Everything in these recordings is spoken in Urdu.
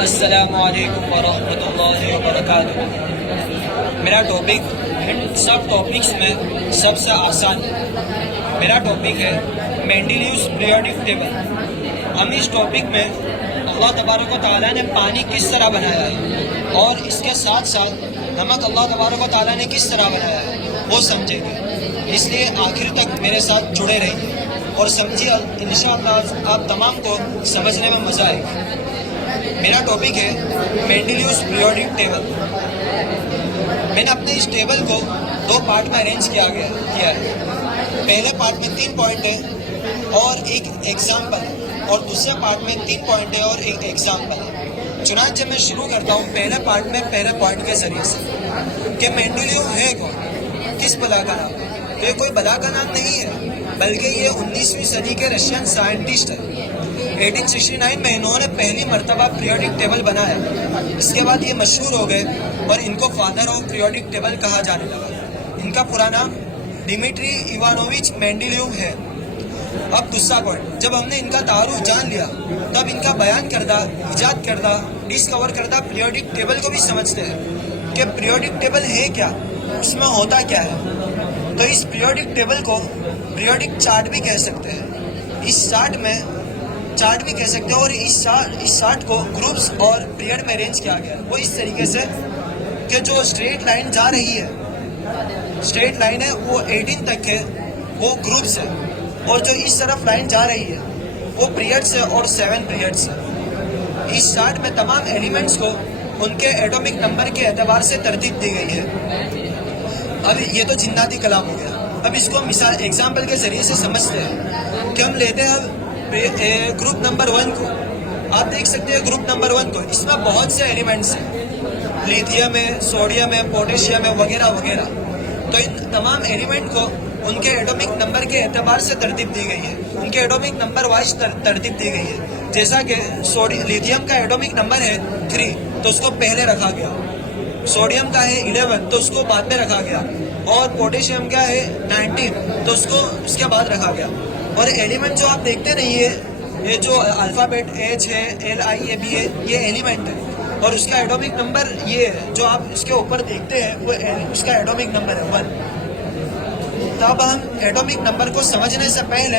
السلام علیکم ورحمۃ اللہ وبرکاتہ۔ میرا ٹاپک سب ٹاپکس میں سب سے آسان ہے۔ میرا ٹاپک ہے مینڈلیوس پیریوڈک ٹیبل۔ ہم اس ٹاپک میں اللہ تبارک و تعالیٰ نے پانی کس طرح بنایا ہے اور اس کے ساتھ ساتھ نمک اللہ تبارک و تعالیٰ نے کس طرح بنایا ہے وہ سمجھیں گے، اس لیے آخر تک میرے ساتھ جڑے رہیے اور سمجھیے، انشاءاللہ آپ تمام کو سمجھنے میں مزہ آئے گا۔ میرا ٹاپک ہے مینڈلیوس پیریوڈک ٹیبل۔ میں نے اپنے اس ٹیبل کو دو پارٹ میں ارینج کیا ہے۔ پہلے پارٹ میں 3 پوائنٹ ہے اور ایک ایگزامپل ہے، اور دوسرے پارٹ میں 3 پوائنٹ ہے اور ایک ایگزامپل ہے۔ چنانچہ میں شروع کرتا ہوں پہلے پارٹ میں پہلے پوائنٹ کے ذریعے سے کہ مینڈلیو ہے کون، کس بلا کا نام ہے۔ تو یہ کوئی بلا کا نام نہیں ہے، بلکہ یہ 19ویں صدی کے رشین سائنٹسٹ ہے۔ 1869 میں انہوں نے پہلی مرتبہ پیریوڈک ٹیبل بنایا۔ اس کے بعد یہ مشہور ہو گئے اور ان کو فادر آف پیریوڈک ٹیبل کہا جانے لگا۔ ان کا پورا نام ڈیمیٹری ایوانووچ مینڈلیو ہے۔ اب دوسرا پوائنٹ، جب ہم نے ان کا تعارف جان لیا تب ان کا بیان کردہ، ایجاد کردہ، ڈسکور کردہ پیریوڈک ٹیبل کو بھی سمجھتے ہیں کہ پیریوڈک ٹیبل ہے کیا، اس میں ہوتا کیا ہے۔ تو اس پیریوڈک ٹیبل کو پیریوڈک چارٹ بھی کہہ سکتے ہیں۔ اس چارٹ میں چارٹ بھی کہہ سکتے ہیں، اور اس چارٹ کو گروپس اور پیریڈ میں ارینج کیا گیا ہے۔ وہ اس طریقے سے کہ جو اسٹریٹ لائن جا رہی ہے، اسٹریٹ لائن ہے وہ 18 تک ہے، وہ گروپس ہے، اور جو اس طرف لائن جا رہی ہے وہ پیریڈس ہے اور 7 پیریڈس ہے۔ اس چارٹ میں تمام ایلیمنٹس کو ان کے ایٹمک نمبر کے اعتبار سے ترتیب دی گئی ہے۔ اب یہ تو جناتی کلام ہو گیا۔ اب اس کو مثال ایگزامپل کے ذریعے سے سمجھتے ہیں کہ ہم لیتے ہیں گروپ نمبر 1 کو۔ آپ دیکھ سکتے ہیں گروپ نمبر 1 کو، اس میں بہت سے ایلیمنٹس ہیں، لیتھیم ہے، سوڈیم ہے، پوٹیشیم ہے، وغیرہ وغیرہ۔ تو ان تمام ایلیمنٹ کو ان کے ایٹمک نمبر کے اعتبار سے ترتیب دی گئی ہے، ان کے ایٹمک نمبر وائز ترتیب دی گئی ہے۔ جیسا کہ لیتھیم کا ایٹمک نمبر ہے 3 تو اس کو پہلے رکھا گیا، سوڈیم کا ہے 11 تو اس کو بعد میں رکھا گیا، اور پوٹیشیم کا ہے 19 تو اس کو اس کے بعد رکھا گیا۔ اور ایلیمنٹ جو آپ دیکھتے نہیں ہے، یہ جو الفابیٹ H ہے، LIAB ہے، یہ ایلیمنٹ ہے، اور اس کا ایٹمک نمبر یہ ہے جو آپ اس کے اوپر دیکھتے ہیں، وہ اس کا ایٹمک نمبر ہے 1۔ تب ہم ایٹمک نمبر کو سمجھنے سے پہلے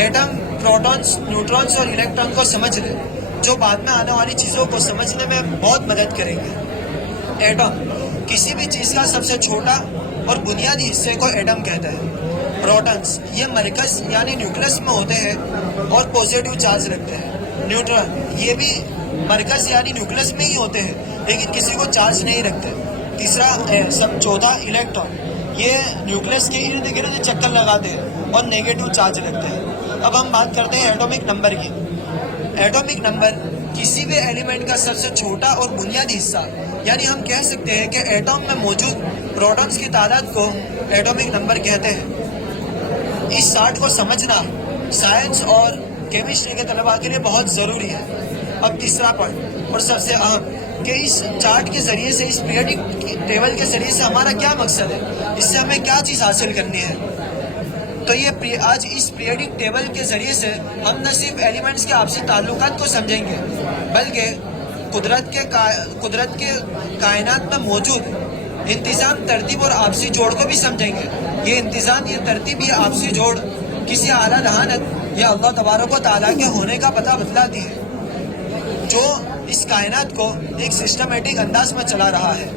ایٹم، پروٹونز، نیوٹرونز اور الیکٹران کو سمجھ لیں، جو بعد میں آنے والی چیزوں کو سمجھنے میں بہت مدد کریں گے۔ ایٹم کسی بھی چیز کا سب سے چھوٹا اور بنیادی حصے کو ایٹم کہتے ہیں۔ پروٹونز یہ مرکز یعنی نیوکلس میں ہوتے ہیں اور پازیٹیو چارج رکھتے ہیں۔ نیوٹرون یہ بھی مرکز یعنی نیوکلس میں ہی ہوتے ہیں لیکن کسی کو چارج نہیں رکھتے۔ چوتھا الیکٹران، یہ نیوکلس کے ارد گرد چکر لگاتے ہیں اور نیگیٹو چارج رکھتے ہیں۔ اب ہم بات کرتے ہیں ایٹمک نمبر کی۔ ایٹمک نمبر کسی بھی ایلیمنٹ کا سب سے چھوٹا اور بنیادی حصہ، یعنی ہم کہہ سکتے ہیں کہ ایٹم میں موجود پروٹونز کی تعداد کو ایٹمک نمبر کہتے ہیں۔ اس چارٹ کو سمجھنا سائنس اور کیمسٹری کے طلباء کے لیے بہت ضروری ہے۔ اب تیسرا پوائنٹ اور سب سے اہم کہ اس چارٹ کے ذریعے سے، اس پیریوڈک ٹیبل کے ذریعے سے ہمارا کیا مقصد ہے، اس سے ہمیں کیا چیز حاصل کرنی ہے۔ تو یہ آج اس پیریوڈک ٹیبل کے ذریعے سے ہم نہ صرف ایلیمنٹس کے آپسی تعلقات کو سمجھیں گے بلکہ قدرت کے کائنات میں موجود انتظام، ترتیب اور آپسی جوڑ کو بھی سمجھیں گے۔ یہ انتظام، یہ ترتیب، یہ آپسی جوڑ کسی اعلیٰ ذہانت یا اللہ تبارک و تعالیٰ کے ہونے کا پتہ بتلاتی ہے، جو اس کائنات کو ایک سسٹمیٹک انداز میں چلا رہا ہے۔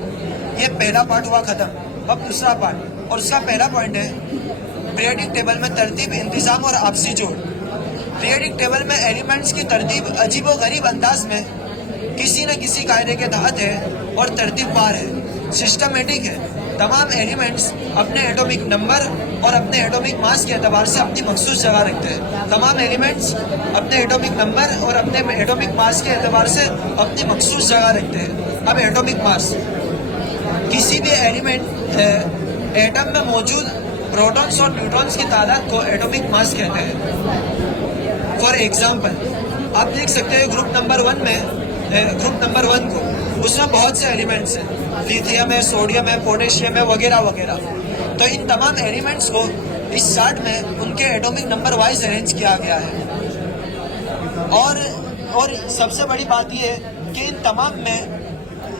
یہ پہلا پارٹ ہوا ختم۔ اب دوسرا پارٹ، اور اس کا پہلا پوائنٹ ہے پیریوڈک ٹیبل میں ترتیب، انتظام اور آپسی جوڑ۔ پیریوڈک ٹیبل میں ایلیمنٹس کی ترتیب عجیب و غریب انداز میں کسی نہ کسی قاعدے کے تحت ہے اور ترتیب وار ہے، سسٹمیٹک ہے۔ تمام ایلیمنٹس اپنے ایٹمک نمبر اور اپنے ایٹمک ماس کے اعتبار سے اپنی مخصوص جگہ رکھتے ہیں۔ تمام ایلیمنٹس اپنے ایٹمک نمبر اور اپنے ایٹمک ماس کے اعتبار سے اپنی مخصوص جگہ رکھتے ہیں۔ اب ایٹمک ماس، کسی بھی ایٹم میں موجود پروٹونز اور نیوٹرونز کی تعداد کو ایٹمک ماس کہتے ہیں۔ فار ایگزامپل آپ دیکھ سکتے ہیں گروپ نمبر 1 کو، اس میں بہت سے ایلیمنٹس ہیں، لیتھیم ہے، سوڈیم ہے، پوٹیشیم ہے، وغیرہ وغیرہ۔ تو ان تمام ایلیمنٹس کو اس چارٹ میں ان کے ایٹمک نمبر وائز ارینج کیا گیا ہے۔ اور سب سے بڑی بات یہ ہے کہ ان تمام میں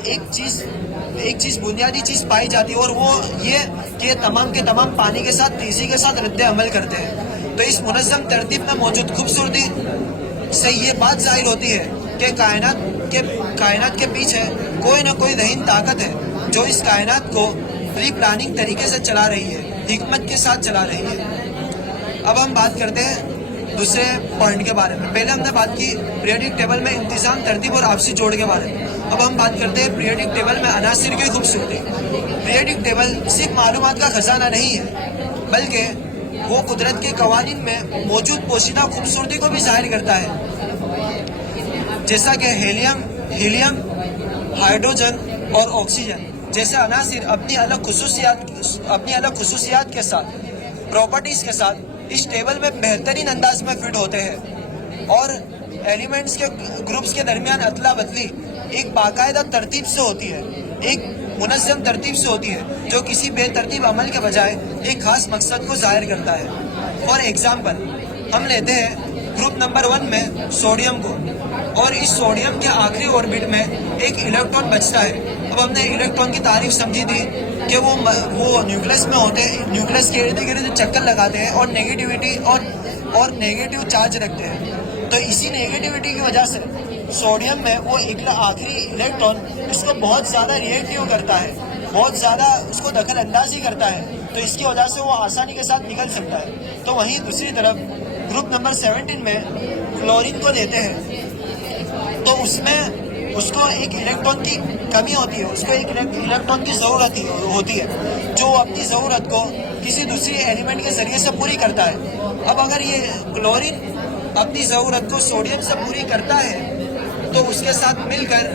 ایک چیز بنیادی چیز پائی جاتی ہے، اور وہ یہ کہ تمام کے تمام پانی کے ساتھ تیزی کے ساتھ رد عمل کرتے ہیں۔ تو اس منظم ترتیب میں موجود خوبصورتی سے یہ بات ظاہر ہوتی ہے کہ کائنات کے پیچھے کوئی نہ کوئی ذہین طاقت ہے جو اس کائنات کو پری پلاننگ طریقے سے چلا رہی ہے، حکمت کے ساتھ چلا رہی ہے۔ اب ہم بات کرتے ہیں دوسرے پوائنٹ کے بارے میں۔ پہلے ہم نے بات کی پیریوڈک ٹیبل میں انتظام، ترتیب اور آپسی جوڑ کے بارے میں۔ اب ہم بات کرتے ہیں پیریوڈک ٹیبل میں عناصر کی خوبصورتی۔ پیریوڈک ٹیبل صرف معلومات کا خزانہ نہیں ہے، بلکہ وہ قدرت کے قوانین میں موجود پوشیدہ خوبصورتی کو بھی ظاہر کرتا ہے، جیسا کہ ہیلیم، ہائیڈروجن اور آکسیجن جیسے عناصر اپنی الگ خصوصیات کے ساتھ، پراپرٹیز کے ساتھ اس ٹیبل میں بہترین انداز میں فٹ ہوتے ہیں، اور ایلیمنٹس کے گروپس کے درمیان ادلا بدلی ایک باقاعدہ ترتیب سے ہوتی ہے، ایک منظم ترتیب سے ہوتی ہے جو کسی بے ترتیب عمل کے بجائے ایک خاص مقصد کو ظاہر کرتا ہے۔ فار ایگزامپل ہم لیتے ہیں گروپ نمبر 1 میں سوڈیم کو، اور اس سوڈیم کے آخری آربٹ میں ایک الیکٹران بچتا ہے۔ اب ہم نے الیکٹران کی تعریف سمجھی تھی کہ وہ نیوکلس میں ہوتے ہیں، نیوکلس کے ارد گرد چکر لگاتے ہیں اور نیگیٹیوٹی اور نیگیٹیو چارج رکھتے ہیں۔ تو اسی نیگیٹیوٹی کی وجہ سے سوڈیم میں وہ آخری الیکٹران اس کو بہت زیادہ ریئیکٹیو کرتا ہے، بہت زیادہ اس کو دخل اندازی کرتا ہے، تو اس کی وجہ سے وہ آسانی کے ساتھ نکل سکتا ہے۔ تو وہیں دوسری طرف گروپ نمبر 17 میں کلورین کو لیتے ہیں، تو اس کو ایک الیکٹران کی کمی ہوتی ہے، اس کو ایک الیکٹران کی ضرورت ہوتی ہے جو اپنی ضرورت کو کسی دوسری ایلیمنٹ کے ذریعے سے پوری کرتا ہے۔ اب اگر یہ کلورین اپنی ضرورت کو سوڈیم سے پوری کرتا ہے تو اس کے ساتھ مل کر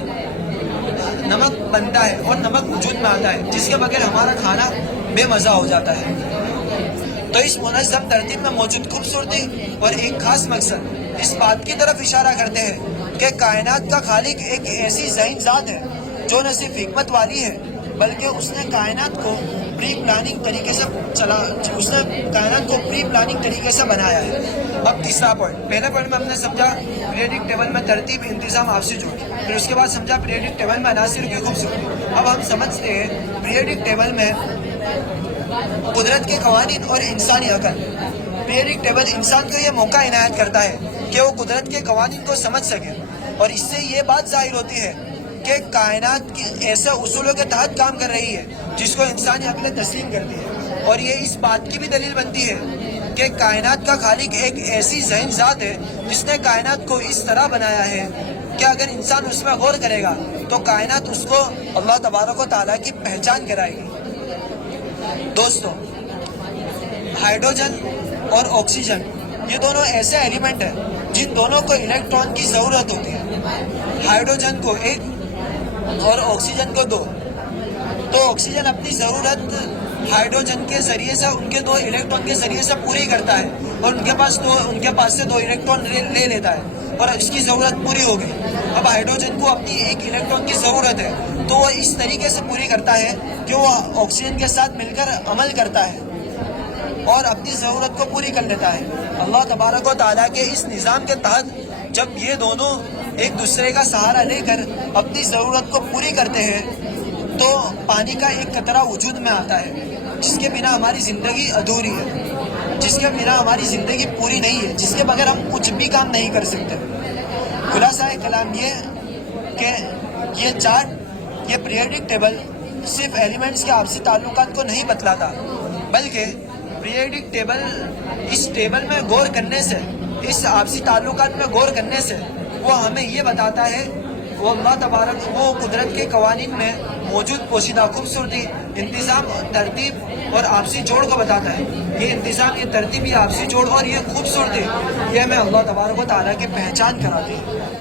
نمک بنتا ہے اور نمک وجود میں آتا ہے، جس کے بغیر ہمارا کھانا بے مزہ ہو جاتا ہے۔ تو اس منظم ترتیب میں موجود خوبصورتی اور ایک خاص مقصد اس بات کی طرف اشارہ کرتے ہیں کہ کائنات کا خالق ایک ایسی ذہین ذات ہے جو نہ صرف حکمت والی ہے بلکہ اس نے کائنات کو پری پلاننگ طریقے سے بنایا ہے۔ اب تیسرا پوائنٹ، پہلے پوائنٹ میں ہم نے سمجھا پیریوڈک ٹیبل میں ترتیب، انتظام، آپسی جوڑ، پھر اس کے بعد سمجھا پیریوڈک ٹیبل میں عناصر کی خوبصورتی۔ اب ہم سمجھتے ہیں پیریوڈک ٹیبل میں قدرت کے قوانین اور انسانی عقل۔ پیریوڈک ٹیبل انسان کو یہ موقع عنایت کرتا ہے کہ وہ قدرت کے قوانین کو سمجھ سکے، اور اس سے یہ بات ظاہر ہوتی ہے کہ کائنات ایسے اصولوں کے تحت کام کر رہی ہے جس کو انسانی عقل تسلیم کرتی ہے، اور یہ اس بات کی بھی دلیل بنتی ہے کہ کائنات کا خالق ایک ایسی ذہین ذات ہے جس نے کائنات کو اس طرح بنایا ہے کہ اگر انسان اس میں غور کرے گا تو کائنات اس کو اللہ تبارک و تعالیٰ کی پہچان کرائے گی۔ دوستو، ہائیڈروجن اور آکسیجن یہ دونوں ایسے ایلیمنٹ ہیں جن دونوں کو الیکٹران کی ضرورت ہوتی ہے، ہائیڈروجن کو 1 اور آکسیجن کو 2۔ تو آکسیجن اپنی ضرورت ہائیڈروجن کے ذریعے سے ان کے 2 الیکٹران کے ذریعے سے پوری کرتا ہے، اور ان کے پاس سے 2 الیکٹران لے لیتا ہے اور اس کی ضرورت پوری ہو گئی۔ اب ہائیڈروجن کو اپنی 1 الیکٹران کی ضرورت ہے تو وہ اس طریقے سے پوری کرتا ہے کہ وہ آکسیجن کے ساتھ مل کر عمل کرتا ہے اور اپنی ضرورت کو پوری کر لیتا ہے۔ اللہ تبارک و تعالیٰ کے اس نظام کے تحت جب یہ دونوں ایک دوسرے کا سہارا لے کر اپنی ضرورت کو پوری کرتے ہیں تو پانی کا ایک قطرہ وجود میں آتا ہے، جس کے بنا ہماری زندگی ادھوری ہے، جس کے بنا ہماری زندگی پوری نہیں ہے، جس کے بغیر ہم کچھ بھی کام نہیں کر سکتے۔ خلاصہ کلام یہ کہ یہ پیریوڈک ٹیبل صرف ایلیمنٹس کے آپسی تعلقات کو نہیں بتلاتا، بلکہ پیریوڈک ٹیبل اس ٹیبل میں غور کرنے سے، اس آپسی تعلقات میں غور کرنے سے وہ ہمیں یہ بتاتا ہے وہ اللہ تبارک وہ قدرت کے قوانین میں موجود پوشیدہ خوبصورتی، انتظام، ترتیب اور آپسی جوڑ کو بتاتا ہے۔ یہ انتظام، یہ ترتیب، یہ آپسی جوڑ اور یہ خوبصورتی یہ ہمیں اللہ تبارک و تعالیٰ کی پہچان کراتی ہے۔